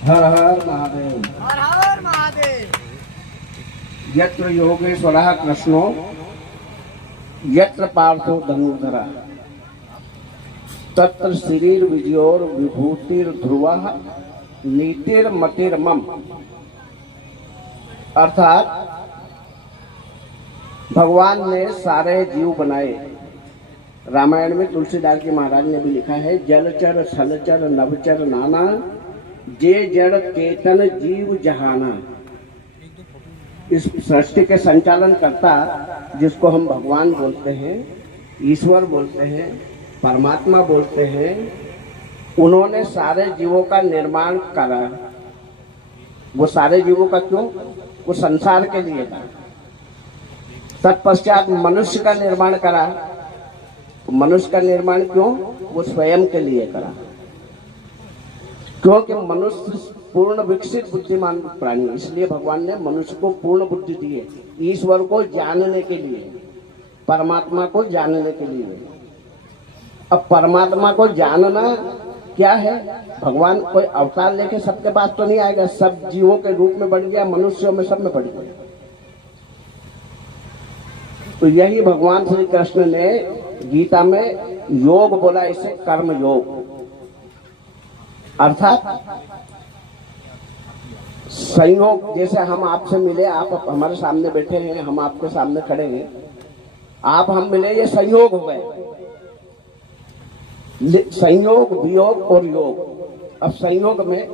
हर हर महादेव। हर हर महादेव। यत्र योगेश्वरः कृष्णो यत्र पार्थो धनुर्धरः तत्र शरीर विजयोर विभूतिर ध्रुवः नीतिर मतिर्मम। अर्थात भगवान ने सारे जीव बनाए। रामायण में तुलसीदास जी महाराज ने भी लिखा है, जलचर छलचर नवचर नाना जे जड़ चेतन जीव जहाना। इस सृष्टि के संचालन करता जिसको हम भगवान बोलते हैं, ईश्वर बोलते हैं, परमात्मा बोलते हैं, उन्होंने सारे जीवों का निर्माण करा। वो सारे जीवों का क्यों? वो संसार के लिए था। तत्पश्चात मनुष्य का निर्माण करा। मनुष्य का निर्माण क्यों? वो स्वयं के लिए करा, क्योंकि मनुष्य पूर्ण विकसित बुद्धिमान प्राणी, इसलिए भगवान ने मनुष्य को पूर्ण बुद्धि दी है, ईश्वर को जानने के लिए, परमात्मा को जानने के लिए। अब परमात्मा को जानना क्या है? भगवान कोई अवतार लेके सबके पास तो नहीं आएगा, सब जीवों के रूप में बढ़ गया, मनुष्यों में सब में बढ़ गया। तो यही भगवान श्री कृष्ण ने गीता में योग बोला, इसे कर्म योग। अर्थात संयोग, जैसे हम आपसे मिले, आप हमारे सामने बैठे हैं, हम आपके सामने खड़े हैं, आप हम मिले, ये संयोग हो गए। संयोग, वियोग और योग। अब संयोग में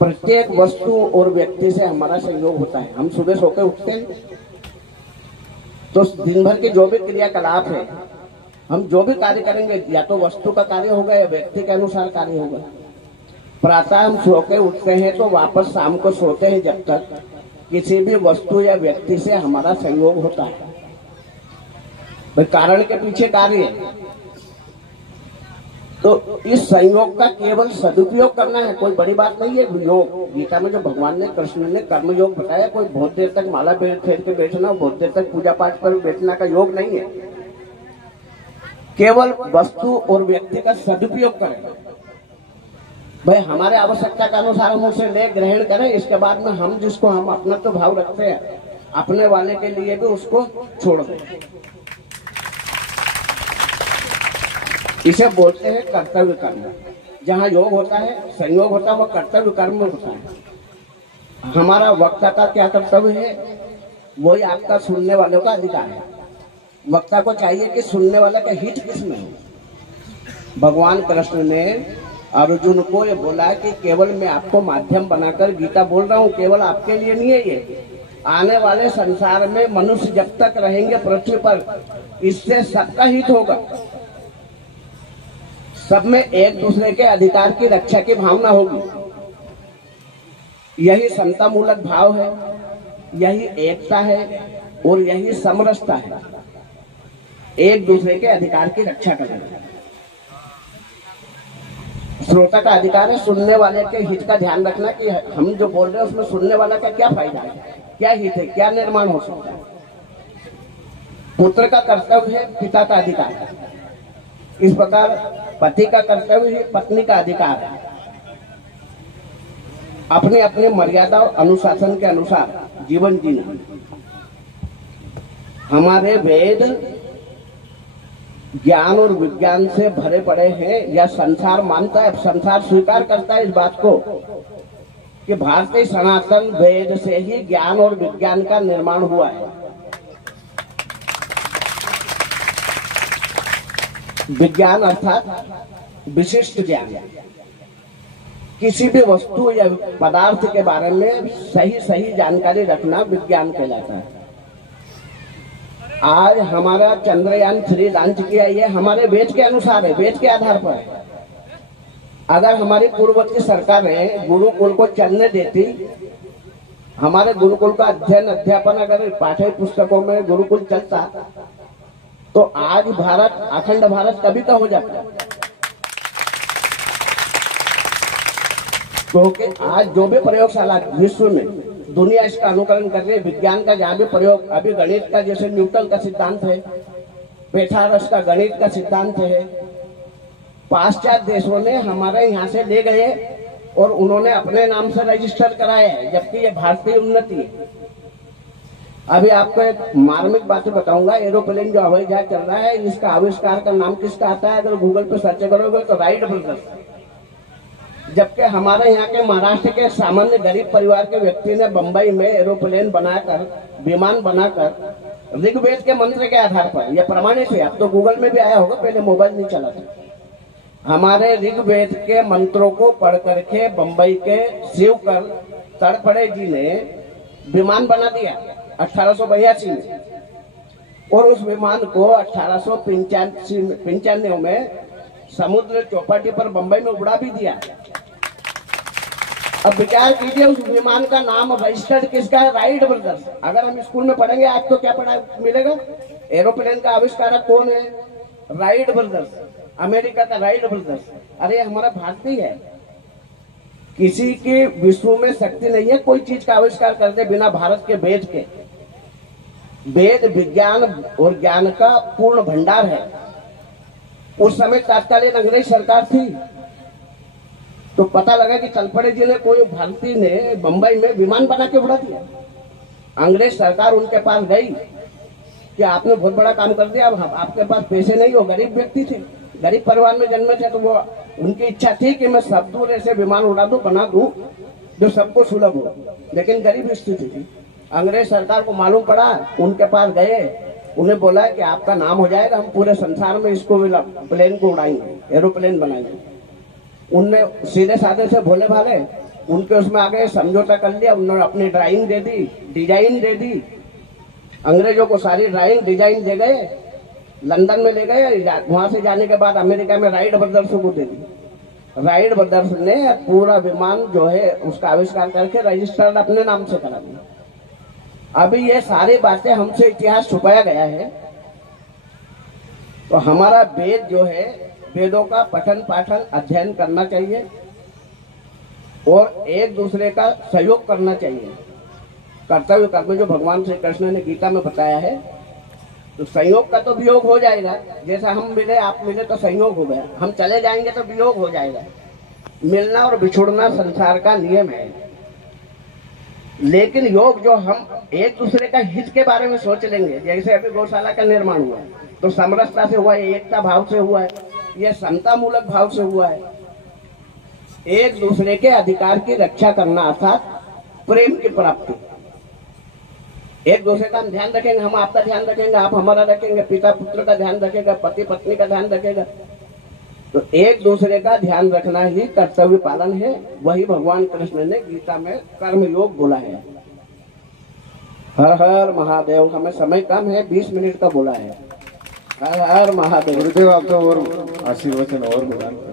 प्रत्येक वस्तु और व्यक्ति से हमारा संयोग होता है। हम सुबह सो के उठते हैं तो दिन भर के जो भी क्रियाकलाप है, हम जो भी कार्य करेंगे, या तो वस्तु का कार्य होगा या व्यक्ति के अनुसार कार्य होगा। प्रातः हम सो के उठते हैं तो वापस शाम को सोते हैं, जब तक किसी भी वस्तु या व्यक्ति से हमारा संयोग होता है। भाई कारण के पीछे कार्य है। तो इस संयोग का केवल सदुपयोग करना है, कोई बड़ी बात नहीं है। योग गीता में जो भगवान ने, कृष्ण ने कर्म योग बताया, कोई बहुत देर तक माला फेर के बैठना, बहुत देर तक पूजा पाठ पर बैठना का योग नहीं है। केवल वस्तु और व्यक्ति का सदुपयोग करें। भाई हमारे आवश्यकता के अनुसार हम उसे ले ग्रहण करें, इसके बाद में हम जिसको हम अपना तो भाव रखते हैं, अपने वाले के लिए भी उसको छोड़ दें। इसे बोलते हैं कर्तव्य कर्म। जहाँ योग होता है, संयोग होता है, वह कर्तव्य कर्म होता है। हमारा वक्ता का क्या कर्तव्य है? वही आपका सुनने वालों का अधिकार है। वक्ता को चाहिए कि सुनने वाला का हित किसमें हो। भगवान कृष्ण ने अर्जुन को ये बोला कि केवल मैं आपको माध्यम बनाकर गीता बोल रहा हूँ, केवल आपके लिए नहीं है ये। आने वाले संसार में मनुष्य जब तक रहेंगे पृथ्वी पर, इससे सबका हित होगा। सब में एक दूसरे के अधिकार की रक्षा की भावना होगी। यही समता मूलक भाव है, यही एकता है और यही समरसता है। एक दूसरे के अधिकार की रक्षा करना। श्रोता का अधिकार है सुनने वाले के हित का ध्यान रखना कि हम जो बोल रहे हैं उसमें सुनने वाला का क्या फायदा है, क्या हित है, क्या निर्माण हो सकता है। पुत्र का कर्तव्य है पिता का अधिकार है। इस प्रकार पति का कर्तव्य है पत्नी का अधिकार है। अपने अपने मर्यादा और अनुशासन के अनुसार जीवन जीना। हमारे वेद ज्ञान और विज्ञान से भरे पड़े हैं, या संसार मानता है, संसार स्वीकार करता है इस बात को कि भारतीय सनातन वेद से ही ज्ञान और विज्ञान का निर्माण हुआ है। विज्ञान अर्थात विशिष्ट ज्ञान, किसी भी वस्तु या पदार्थ के बारे में सही सही जानकारी रखना विज्ञान कहलाता है। आज हमारा चंद्रयान 3 लॉन्च किया, ये हमारे वेद के अनुसार है, वेद के आधार पर है। अगर हमारी पूर्ववर्ती सरकारें गुरुकुल को चलने देती, हमारे गुरुकुल का अध्ययन अध्यापन अगर पाठ्य पुस्तकों में गुरुकुल चलता, तो आज भारत, अखंड भारत कभी का हो जाता। क्योंकि आज जो भी प्रयोगशाला विश्व में दुनिया इसका अनुकरण कर रही है, विज्ञान का जहाँ भी प्रयोग, अभी गणित का जैसे न्यूटन का सिद्धांत है, पैथागोरस का गणित का सिद्धांत है, पाश्चात्य देशों ने हमारे यहाँ से ले गए और उन्होंने अपने नाम से रजिस्टर कराया है, जबकि ये भारतीय उन्नति है। अभी आपको एक मार्मिक बात बताऊंगा, एरोप्लेन जो हवाई जहाज चल रहा है, इसका आविष्कार का नाम किसका आता है? अगर गूगल पे सर्च करोगे तो राइट ब्रदर्स। जबकि हमारे यहाँ के महाराष्ट्र के सामान्य गरीब परिवार के व्यक्ति ने बंबई में एरोप्लेन बनाकर, विमान बनाकर, ऋग्वेद के मंत्र के आधार पर, यह प्रमाणित है। अब तो गूगल में भी आया होगा, पहले मोबाइल नहीं चला था। हमारे ऋग्वेद के मंत्रों को पढ़ करके बंबई के शिवकर तड़पड़े जी ने विमान बना दिया 1882 में, और उस विमान को 1895 में समुद्र चौपाटी पर बंबई में उड़ा भी दिया। अब विचार कीजिए, उस विमान का नाम रजिस्टर्ड किसका है? Wright brothers. अगर हम स्कूल में पढ़ेंगे आज तो क्या पढ़ा मिलेगा? एरोप्लेन का आविष्कारक कौन है? राइट ब्रदर्स, अमेरिका का राइट ब्रदर्स। अरे हमारा भारतीय है। किसी की विश्व में शक्ति नहीं है कोई चीज का आविष्कार कर दे बिना भारत के वेद के। वेद विज्ञान और ज्ञान का पूर्ण भंडार है। उस समय तत्कालीन अंग्रेज सरकार थी, तो पता लगा कि तलपड़े जी ने, कोई भारतीय ने बंबई में विमान बना के उड़ा दिया। अंग्रेज सरकार उनके पास गई कि आपने बहुत बड़ा काम कर दिया, अब आपके पास पैसे नहीं हो, गरीब व्यक्ति थे, गरीब परिवार में जन्मे थे, तो वो उनकी इच्छा थी कि मैं सब दूर ऐसे विमान उड़ा दूं, बना दूं जो सबको सुलभ हो, लेकिन गरीब स्थिति थी। अंग्रेज सरकार को मालूम पड़ा, उनके पास गए, उन्हें बोला कि आपका नाम हो जाएगा, हम पूरे संसार में इसको प्लेन को उड़ाएंगे, एरोप्लेन बनाएंगे। उनने सीधे साधे से भोले भाले उनके उसमें आगे समझौता कर लिया। उन्होंने अपनी ड्राइंग दे दी, डिजाइन दे दी, अंग्रेजों को सारी ड्राइंग डिजाइन दे गए, लंदन में ले गए। वहां से जाने के बाद अमेरिका में राइट ब्रदर्स को दे दी। राइट ब्रदर्स ने पूरा विमान जो है उसका आविष्कार करके रजिस्टर्ड अपने नाम से करा दिया। अभी ये सारी बातें हमसे इतिहास छुपाया गया है। तो हमारा वेद जो है, वेदों का पठन पाठन अध्ययन करना चाहिए और एक दूसरे का सहयोग करना चाहिए। कर्तव्य कर्म जो भगवान श्री कृष्ण ने गीता में बताया है, तो संयोग का तो वियोग हो जाएगा। जैसा हम मिले, आप मिले तो संयोग हो गया, हम चले जाएंगे तो वियोग हो जाएगा। मिलना और बिछुड़ना संसार का नियम है। लेकिन योग जो हम एक दूसरे का हित के बारे में सोच लेंगे, जैसे अभी गौशाला का निर्माण हुआ तो समरसता से हुआ है, एकता भाव से हुआ है, यह समता मूलक भाव से हुआ है। एक दूसरे के अधिकार की रक्षा करना अर्थात प्रेम की प्राप्ति। एक दूसरे का हम ध्यान रखेंगे, हम आपका ध्यान रखेंगे, आप हमारा रखेंगे, पिता पुत्र का ध्यान रखेगा, पति पत्नी का ध्यान रखेगा। तो एक दूसरे का ध्यान रखना ही कर्तव्य पालन है। वही भगवान कृष्ण ने गीता में कर्म योग बोला है। हर हर महादेव। हमें समय कम है, 20 मिनट का बोला है। हर हर महादेव। गुरुदेव आप तो और आशीर्वचन और प्रदान कर